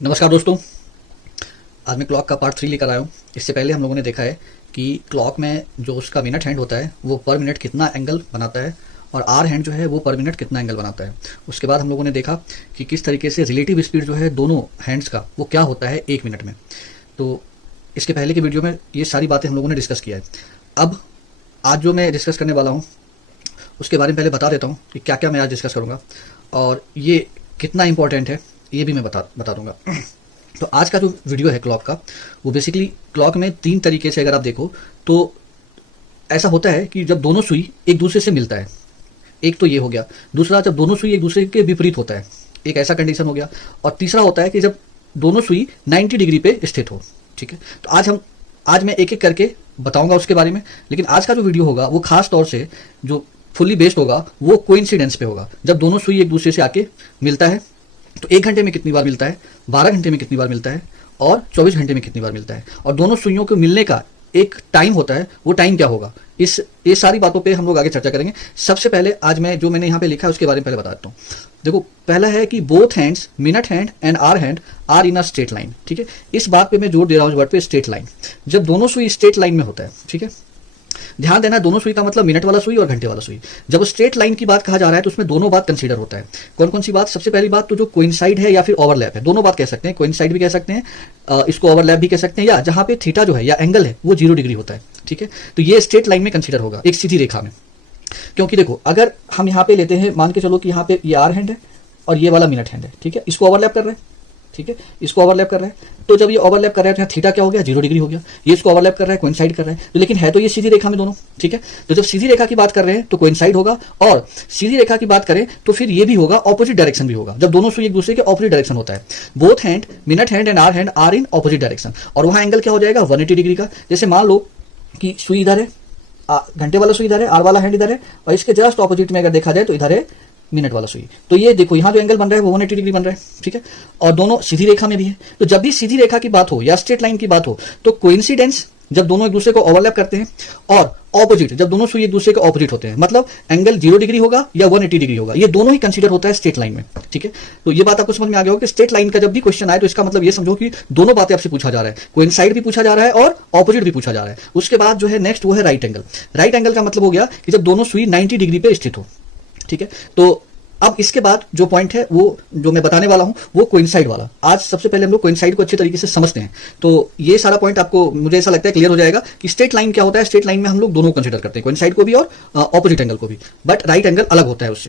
नमस्कार दोस्तों। आज मैं क्लॉक का पार्ट 3 लेकर आया हूँ। इससे पहले हम लोगों ने देखा है कि क्लॉक में जो उसका मिनट हैंड होता है वो पर मिनट कितना एंगल बनाता है और आर हैंड जो है वो पर मिनट कितना एंगल बनाता है। उसके बाद हम लोगों ने देखा कि किस तरीके से रिलेटिव स्पीड जो है दोनों हैंड्स का वो क्या होता है 1 मिनट में। तो इसके पहले की वीडियो में ये सारी बातें हम लोगों ने डिस्कस किया है। अब आज जो मैं डिस्कस करने वाला हूँ उसके बारे में पहले बता देता हूँ कि क्या क्या मैं आज डिस्कस करूँगा और ये कितना इंपॉर्टेंट है ये भी मैं बता दूंगा। तो आज का जो वीडियो है क्लॉक का वो बेसिकली क्लॉक में 3 तरीके से अगर आप देखो तो ऐसा होता है कि जब दोनों सुई एक दूसरे से मिलता है, एक तो ये हो गया। दूसरा, जब दोनों सुई एक दूसरे के विपरीत होता है, एक ऐसा कंडीशन हो गया। और तीसरा होता है कि जब दोनों सुई 90 डिग्री पे स्थित हो। ठीक है, तो आज मैं एक एक करके बताऊंगा उसके बारे में। लेकिन आज का जो वीडियो होगा वो खास तौर से जो फुल्ली बेस्ड होगा वो कोइंसिडेंस पे होगा। जब दोनों सुई एक दूसरे से आके मिलता है तो 1 घंटे में कितनी बार मिलता है, 12 घंटे में कितनी बार मिलता है और 24 घंटे में कितनी बार मिलता है, और दोनों सुइयों को मिलने का एक टाइम होता है, वो टाइम क्या होगा। ये सारी बातों पे हम लोग आगे चर्चा करेंगे। सबसे पहले आज मैं जो मैंने यहाँ पे लिखा है उसके बारे में पहले बता देता हूँ। देखो, पहला है कि both hands, minute hand and hour hand are in a straight line. ठीक है, इस बात पे मैं जोर दे रहा हूँ, इस वर्ड पे स्ट्रेट लाइन। जब दोनों सुई स्ट्रेट लाइन में होता है, ठीक है, ध्यान देना, दोनों सुई का मतलब मिनट वाला सुई और घंटे वाला सुई। जब स्ट्रेट लाइन की बात कहा जा रहा है तो उसमें दोनों बात कंसीडर होता है। कौन कौन सी बात? सबसे पहली बात तो जो कोइंसाइड है या फिर ओवरलैप है, दोनों बात कह सकते हैं। कोइंसाइड भी कह सकते हैं, इसको ओवरलैप भी कह सकते हैं, या जहां पे थीटा जो है या एंगल है वो 0 डिग्री होता है। ठीक है, तो ये स्ट्रेट लाइन में कंसीडर होगा, एक सीधी रेखा में। क्योंकि देखो, अगर हम यहाँ पे लेते हैं, मान के चलो कि यहाँ पे ये आर हैंड है और ये वाला मिनट हैंड है। ठीक है, इसको ओवरलैप कर रहे हैं। ठीक है, इसको ओवरलैप कर रहा है, तो जब ये ओवरलैप कर रहा है तो यहाँ थीटा क्या हो गया, 0 डिग्री हो गया। ये इसको ओवरलैप कर रहा है, कोइंसाइड कर रहा है, तो लेकिन है तो ये सीधी रेखा में दोनों। ठीक है, तो जब सीधी रेखा की बात कर रहे हैं तो कोइंसाइड होगा, और सीधी रेखा की बात करें तो फिर ये भी होगा, ऑपोजिट डायरेक्शन भी होगा। जब दोनों सुई एक दूसरे के ऑपोजिट डायरेक्शन होता है, both hand, minute hand and hour hand are in opposite direction, और वहां एंगल क्या हो जाएगा, 180 डिग्री का। जैसे मान लो कि सुई इधर है, घंटे वाला सुई इधर है, आर वाला हैंड इधर है, और इसके जस्ट ऑपोजिट में अगर देखा जाए तो इधर है मिनट वाला सुई। तो ये देखो, यहां जो एंगल बन रहा है वो 180 डिग्री बन रहा है। ठीक है, और दोनों सीधी रेखा में भी है। तो जब भी सीधी रेखा की बात हो या स्ट्रेट लाइन की बात हो तो कोइंसिडेंस, जब दोनों एक दूसरे को ओवरलैप करते हैं, और ऑपोजिट, जब दोनों सुई एक दूसरे के ऑपोजिट होते हैं, मतलब एंगल 0 डिग्री होगा या 180 डिग्री होगा, ये दोनों ही कंसीडर होता है स्ट्रेट लाइन में। ठीक है, तो ये बात आपको समझ में आ गया होगा कि स्ट्रेट लाइन का जब भी क्वेश्चन आए तो इसका मतलब ये समझो कि दोनों बातें आपसे पूछा जा रहा है, कोइंसाइड भी पूछा जा रहा है और ऑपोजिट भी पूछा जा रहा है। उसके बाद जो है नेक्स्ट वो है राइट एंगल। राइट एंगल का मतलब हो गया कि जब दोनों सुई 90 डिग्री पे स्थित हो। ठीक है, तो अब इसके बाद जो पॉइंट है वो जो मैं बताने वाला हूं वो कोइंसाइड वाला। आज सबसे पहले हम लोग कोइंसाइड को अच्छे तरीके से समझते हैं, तो ये सारा पॉइंट आपको, मुझे ऐसा लगता है, क्लियर हो जाएगा कि स्ट्रेट लाइन क्या होता है। स्ट्रेट लाइन में हम लोग दोनों कंसीडर करते हैं, कोइंसाइड को भी और ऑपोजिट एंगल को भी, बट राइट एंगल अलग होता है उससे।